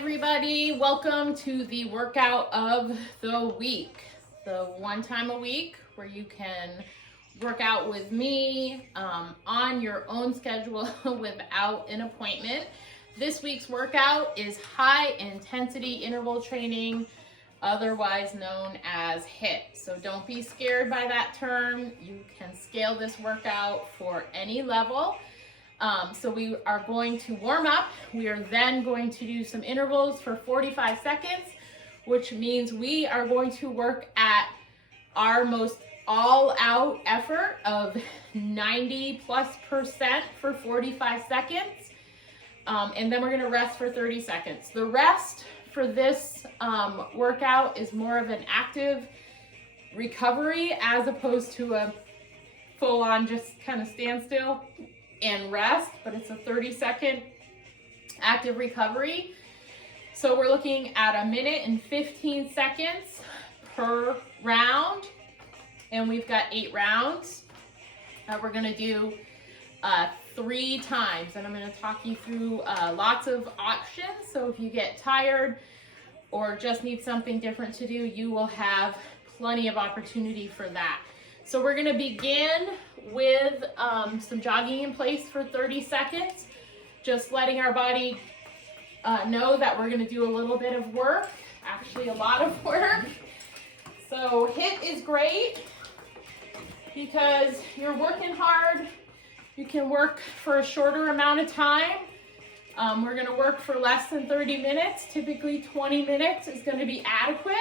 everybody. Welcome to the workout of the week. The one time a week where you can work out with me on your own schedule without an appointment. This week's workout is high intensity interval training, otherwise known as HIIT. So don't be scared by that term. You can scale this workout for any level. So we are going to warm up. We are then going to do some intervals for 45 seconds, which means we are going to work at our most all-out effort of 90+% for 45 seconds. And then we're gonna rest for 30 seconds. The rest for this workout is more of an active recovery as opposed to a full-on just kind of standstill and rest, but it's a 30-second active recovery. So we're looking at 1 minute and 15 seconds per round, and we've got 8 rounds. We're gonna do 3 times, and I'm gonna talk you through lots of options. So if you get tired or just need something different to do, you will have plenty of opportunity for that. So we're gonna begin with some jogging in place for 30 seconds, just letting our body know that we're gonna do a little bit of work, actually a lot of work. So HIIT is great because you're working hard. You can work for a shorter amount of time. We're gonna work for less than 30 minutes. Typically 20 minutes is gonna be adequate.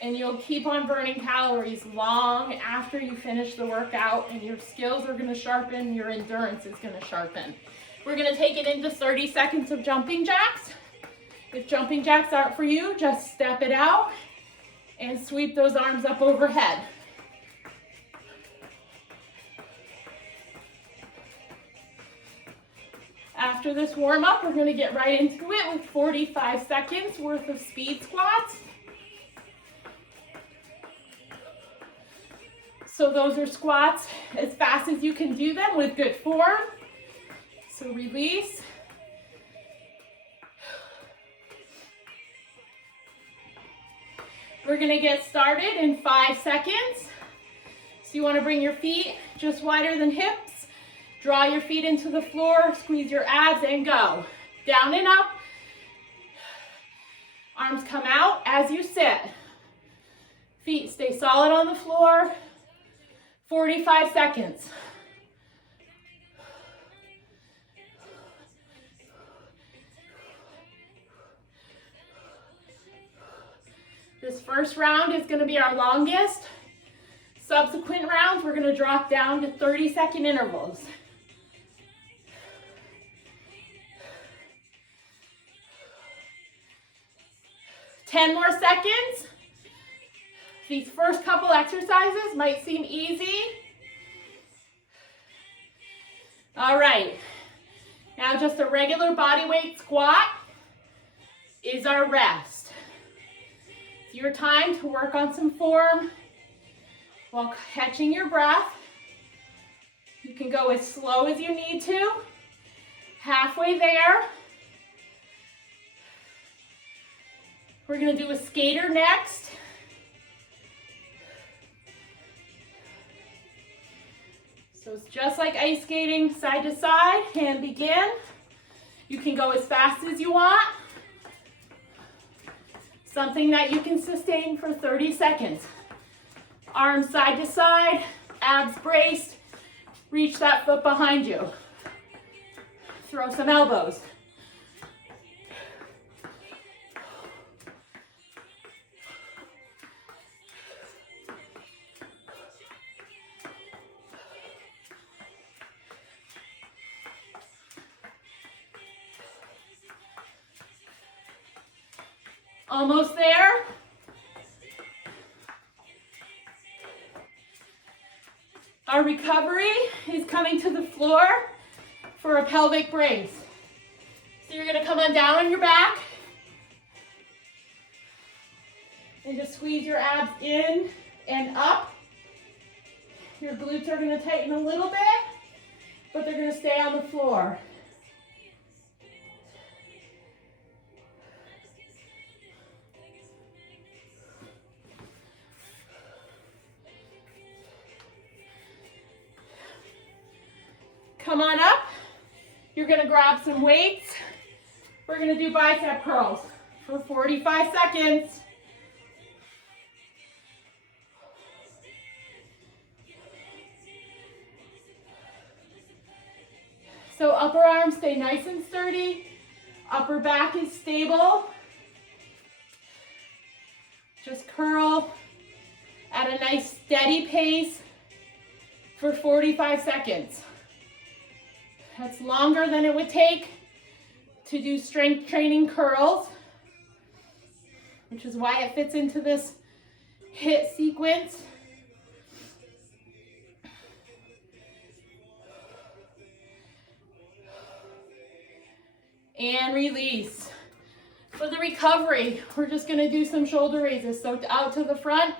And you'll keep on burning calories long after you finish the workout, and your skills are gonna sharpen, your endurance is gonna sharpen. We're gonna take it into 30 seconds of jumping jacks. If jumping jacks aren't for you, just step it out and sweep those arms up overhead. After this warm up, we're gonna get right into it with 45 seconds worth of speed squats. So those are squats as fast as you can do them with good form. So release. We're gonna get started in 5 seconds. So you wanna bring your feet just wider than hips. Draw your feet into the floor, squeeze your abs and go. Down and up. Arms come out as you sit. Feet stay solid on the floor. 45 seconds. This first round is going to be our longest. Subsequent rounds, we're going to drop down to 30-second intervals. Ten more seconds. These first couple exercises might seem easy. All right, now just a regular body weight squat is our rest. It's your time to work on some form while catching your breath. You can go as slow as you need to. Halfway there. We're gonna do a skater next. So it's just like ice skating, side to side, and begin. You can go as fast as you want. Something that you can sustain for 30 seconds. Arms side to side, abs braced. Reach that foot behind you. Throw some elbows. Almost there. Our recovery is coming to the floor for a pelvic brace. So you're gonna come on down on your back and just squeeze your abs in and up. Your glutes are gonna tighten a little bit, but they're gonna stay on the floor. come on up. You're gonna grab some weights. We're gonna do bicep curls for 45 seconds. So upper arms stay nice and sturdy. Upper back is stable. Just curl at a nice steady pace for 45 seconds. That's longer than it would take to do strength training curls, which is why it fits into this HIIT sequence. And release. For the recovery, we're just gonna do some shoulder raises. So out to the front,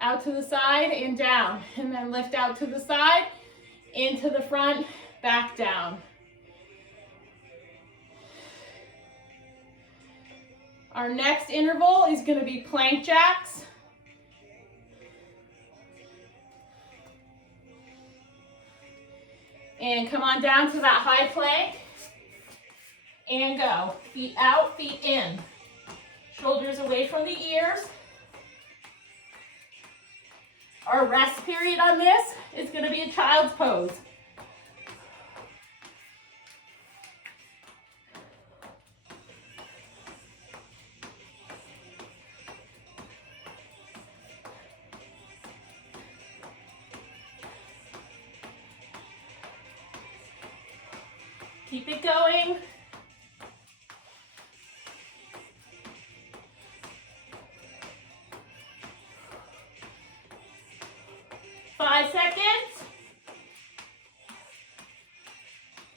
out to the side, and down. And then lift out to the side, into the front, back down. Our next interval is gonna be plank jacks. And come on down to that high plank. And go. Feet out, feet in. Shoulders away from the ears. Our rest period on this is going to be a child's pose. Keep it going.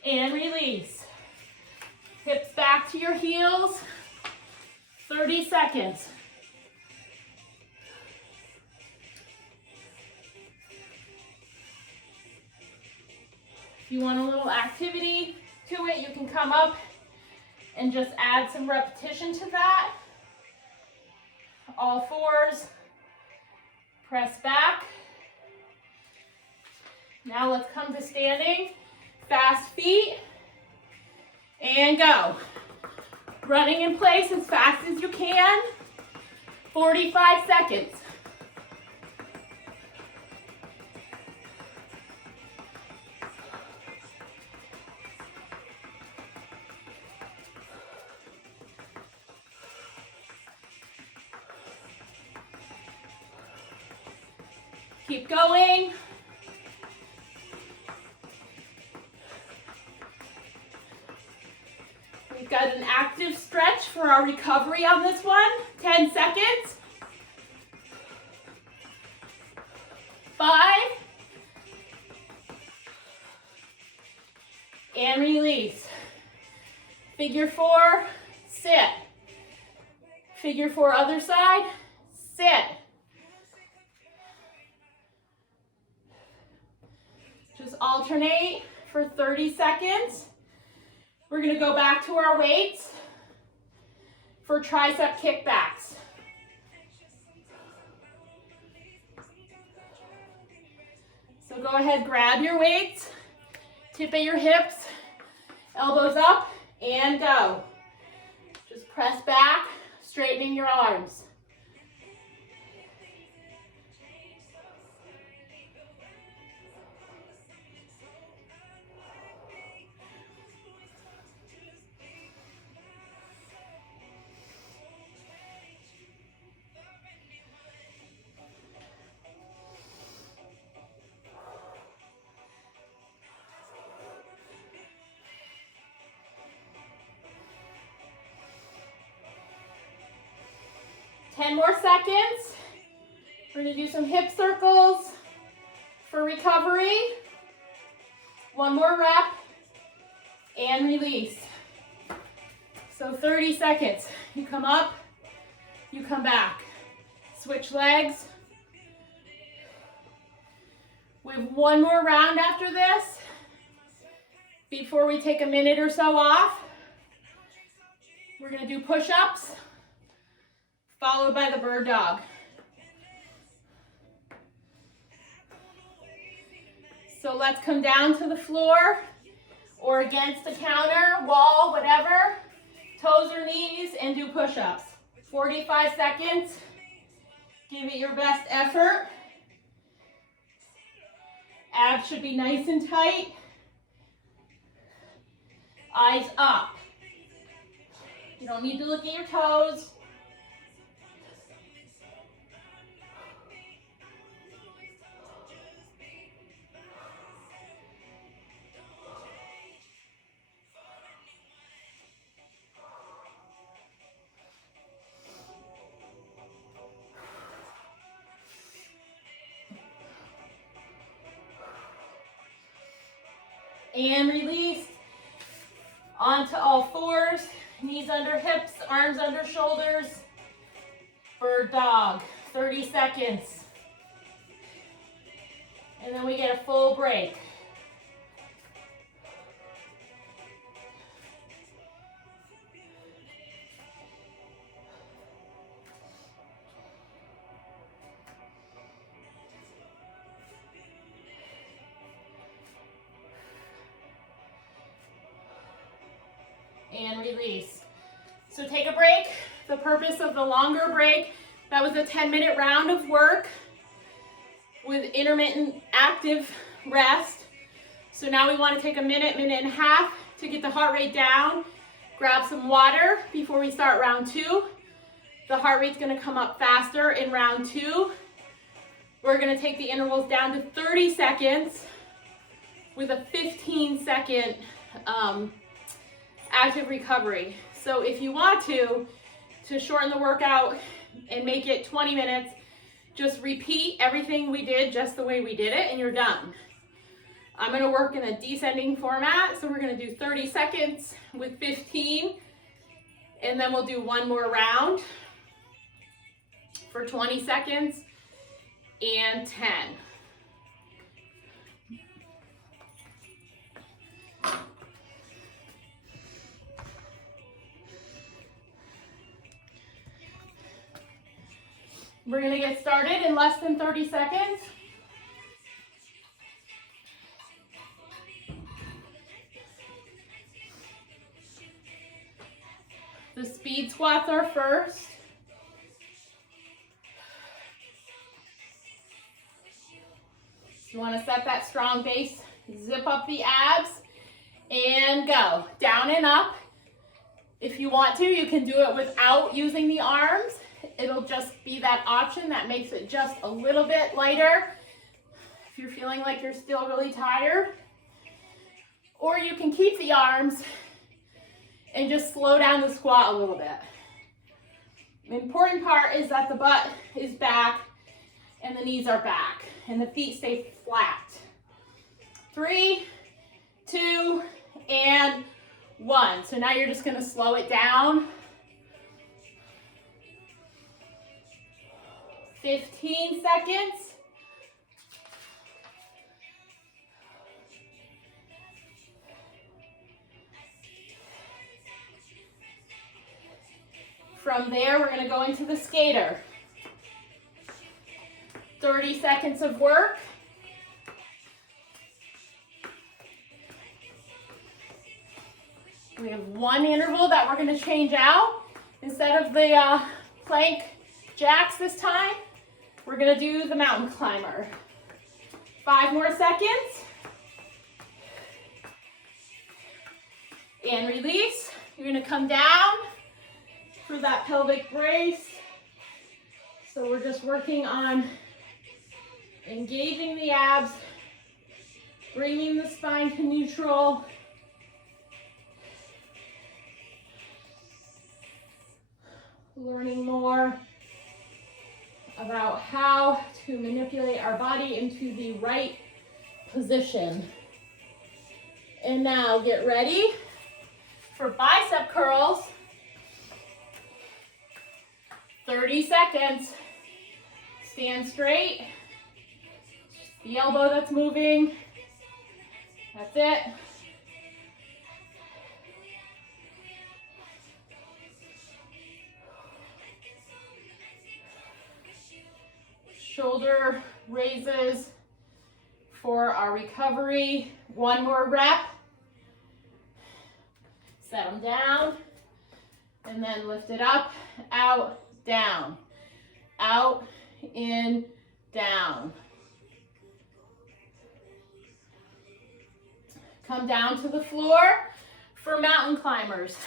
And release. Hips back to your heels. 30 seconds. If you want a little activity to it, you can come up and just add some repetition to that. All fours. Press back. Now let's come to standing. Fast feet, and go. Running in place as fast as you can, 45 seconds. Keep going. We've got an active stretch for our recovery on this one. 10 seconds. 5. And release. Figure 4, sit. Figure 4, other side, sit. Just alternate for 30 seconds. We're going to go back to our weights for tricep kickbacks. So go ahead, grab your weights, tip at your hips, elbows up, and go. Just press back, straightening your arms. Ten more seconds. We're going to do some hip circles for recovery. One more rep and release. So 30 seconds. You come up, you come back. Switch legs. We have one more round after this before we take a minute or so off. We're going to do push-ups, followed by the bird dog. So let's come down to the floor or against the counter, wall, whatever, toes or knees, and do push-ups. 45 seconds. Give it your best effort. Abs should be nice and tight. Eyes up. You don't need to look at your toes. And release onto all fours, knees under hips, arms under shoulders. Bird dog, 30 seconds. And then we get a full break. And release. So take a break. The purpose of the longer break, that was a 10-minute round of work with intermittent active rest. So now we want to take a minute, minute and a half to get the heart rate down. Grab some water before we start round 2. The heart rate's going to come up faster in round 2. We're going to take the intervals down to 30 seconds with a 15-second active recovery. So if you want to shorten the workout and make it 20 minutes, just repeat everything we did just the way we did it and you're done. I'm going to work in a descending format, so we're going to do 30 seconds with 15, and then we'll do one more round for 20 seconds and 10. We're going to get started in less than 30 seconds. The speed squats are first. You want to set that strong base, zip up the abs, and go. Down and up. If you want to, you can do it without using the arms. It'll just be that option that makes it just a little bit lighter if you're feeling like you're still really tired. Or you can keep the arms and just slow down the squat a little bit. The important part is that the butt is back and the knees are back and the feet stay flat. 3, 2, and 1. So now you're just going to slow it down. 15 seconds. From there, we're going to go into the skater. 30 seconds of work. We have one interval that we're going to change out. Instead of the plank jacks this time, we're going to do the mountain climber. 5 more seconds. And release. You're going to come down for that pelvic brace. So we're just working on engaging the abs, bringing the spine to neutral. Learning more about how to manipulate our body into the right position. And now get ready for bicep curls. 30 seconds. Stand straight. The elbow that's moving. That's it. Shoulder raises for our recovery. One more rep. Set them down, and then lift it up, out, down, out, in, down. Come down to the floor for mountain climbers.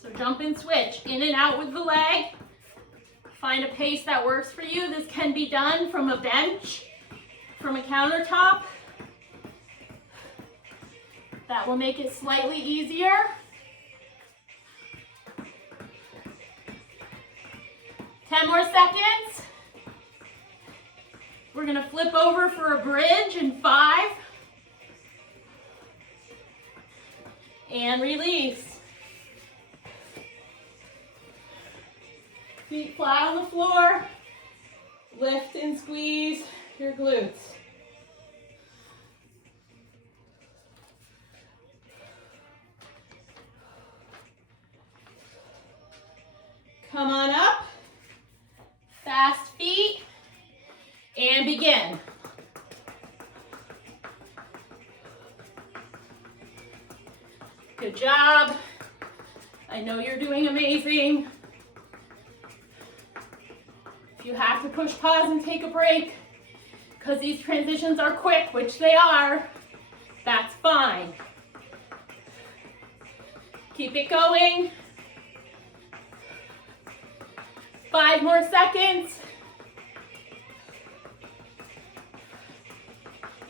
So jump and switch, in and out with the leg. Find a pace that works for you. This can be done from a bench, from a countertop. That will make it slightly easier. Ten more seconds. We're gonna flip over for a bridge in 5. And release. Feet flat on the floor. Lift and squeeze your glutes. Come on up. Fast feet. And begin. Good job. I know you're doing amazing. If you have to push pause and take a break because these transitions are quick, which they are, that's fine. Keep it going. 5 more seconds.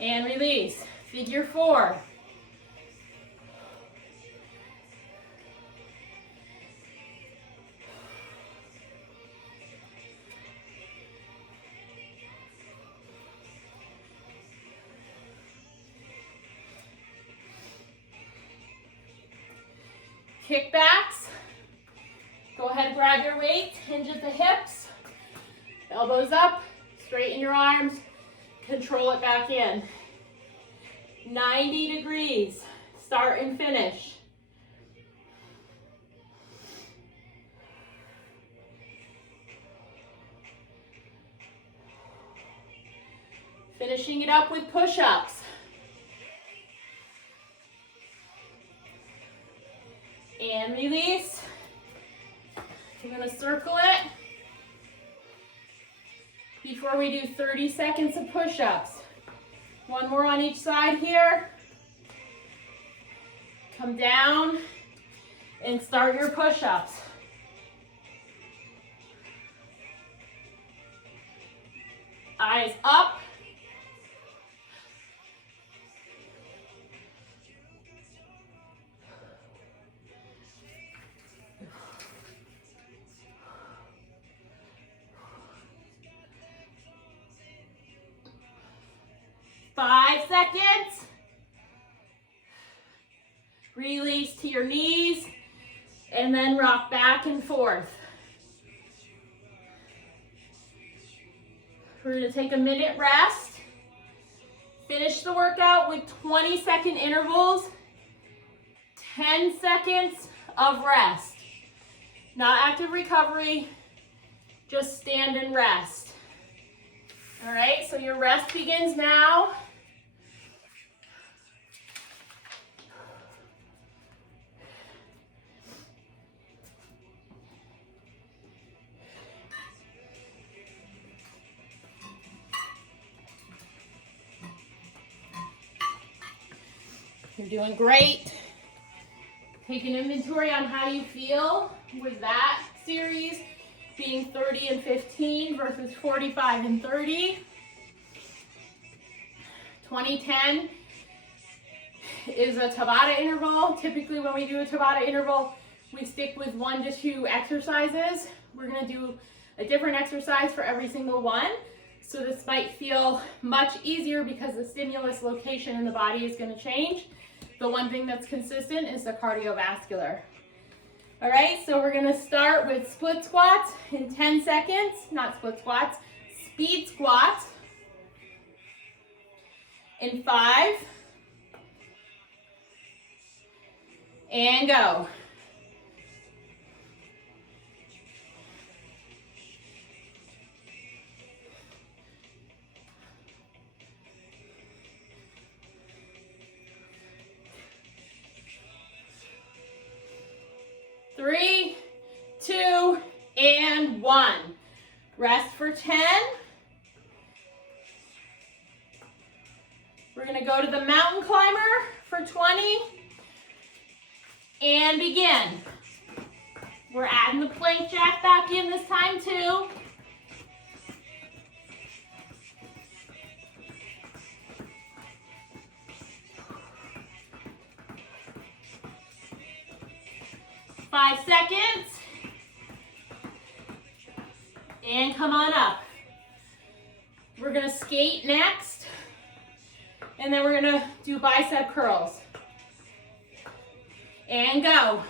And release. Figure 4. Kickbacks. Go ahead, grab your weights, hinge at the hips, elbows up, straighten your arms, control it back in. 90 degrees, start and finish. Finishing it up with push-ups. And release. You're going to circle it before we do 30 seconds of push-ups. 1 more on each side here. Come down and start your push-ups. Eyes up. Five seconds. Release to your knees and then rock back and forth. We're going to take a minute rest. Finish the workout with 20-second intervals, 10 seconds of rest. Not active recovery, just stand and rest. All right, so your rest begins now. You're doing great. Take an inventory on how you feel with that series being 30 and 15 versus 45 and 30. 20-10 is a Tabata interval. Typically when we do a Tabata interval, we stick with 1 to 2 exercises. We're gonna do a different exercise for every single one. So this might feel much easier because the stimulus location in the body is gonna change. The one thing that's consistent is the cardiovascular. All right, so we're gonna start with split squats in 10 seconds, not split squats, speed squats in 5, and go. 3, 2, and 1. Rest for 10. We're going to go to the mountain climber for 20 and begin. We're adding the plank jack back in this time too. Five seconds. And come on up. We're going to skate next. And then we're going to do bicep curls. And go.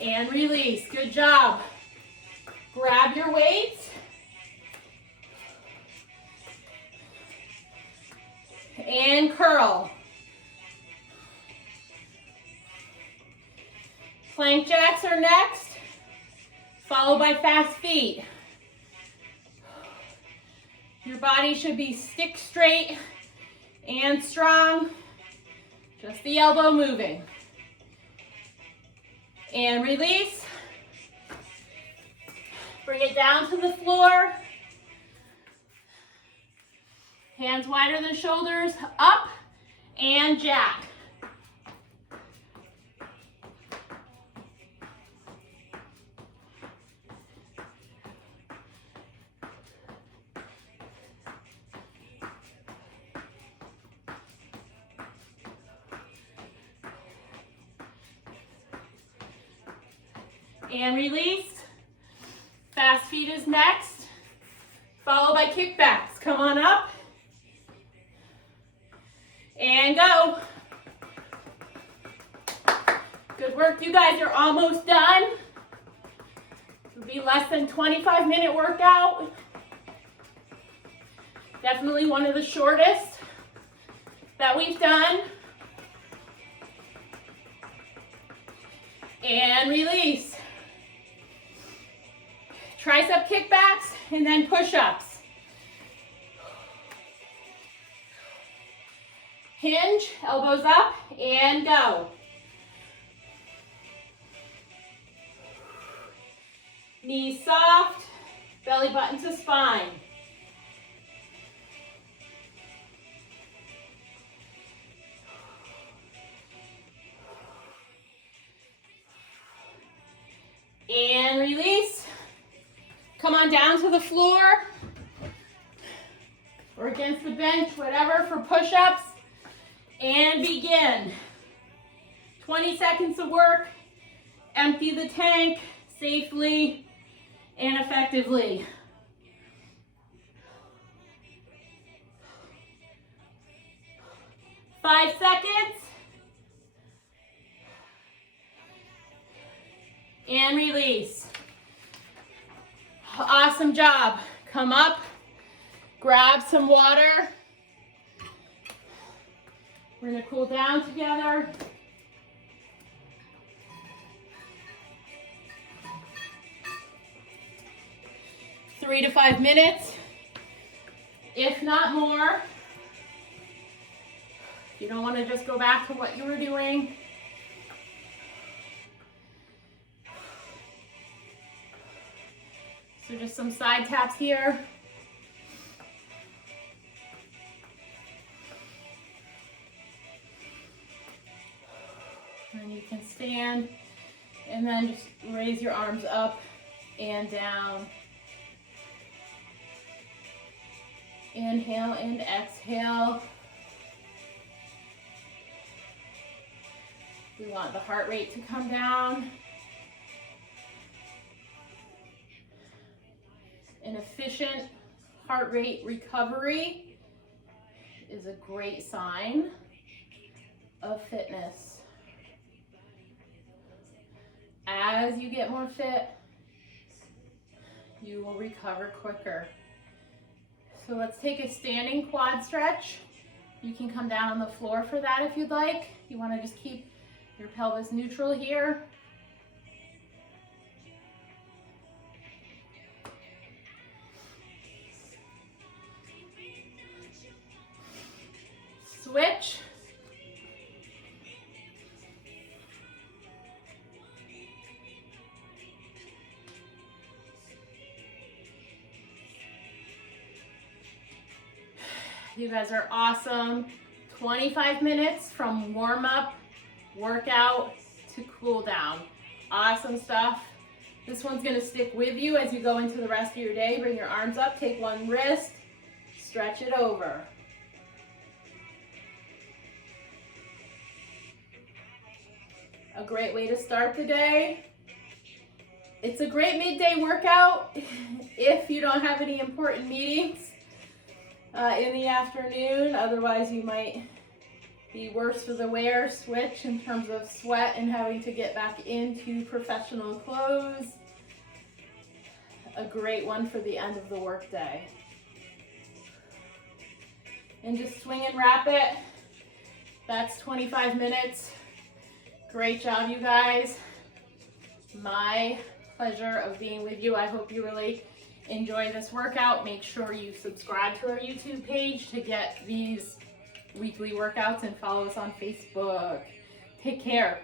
And release. Good job. Grab your weights. And curl. Plank jacks are next, followed by fast feet. Your body should be stick straight and strong, just the elbow moving. And release. Bring it down to the floor. Hands wider than shoulders, up and jack. And release. Fast feet is next, followed by kickbacks. Come on up. And go. Good work, you guys are almost done. It'll be less than 25-minute workout. Definitely one of the shortest that we've done. And release. Tricep kickbacks and then push-ups. Hinge, elbows up, and go. Knees soft, belly button to spine. And release. Come on down to the floor or against the bench, whatever, for push-ups. And begin. 20 seconds of work. Empty the tank safely and effectively. Five seconds. And release. Awesome job. Come up, grab some water. We're going to cool down together. Three to 5 minutes, if not more. You don't want to just go back to what you were doing. So just some side taps here. And you can stand and then just raise your arms up and down. Inhale and exhale. We want the heart rate to come down. An efficient heart rate recovery is a great sign of fitness. As you get more fit, you will recover quicker. So let's take a standing quad stretch You can come down on the floor for that if you'd like. You want to just keep your pelvis neutral here. Switch. You guys are awesome. 25 minutes from warm up, workout to cool down. Awesome stuff. This one's gonna stick with you as you go into the rest of your day. Bring your arms up, take one wrist, stretch it over. A great way to start the day. It's a great midday workout if you don't have any important meetings in the afternoon. Otherwise, you might be worse for the wear. Switch in terms of sweat and having to get back into professional clothes. A great one for the end of the workday. And just swing and wrap it. That's 25 minutes. Great job, you guys. My pleasure of being with you. I hope you really enjoy this workout. Make sure you subscribe to our YouTube page to get these weekly workouts and follow us on Facebook. Take care.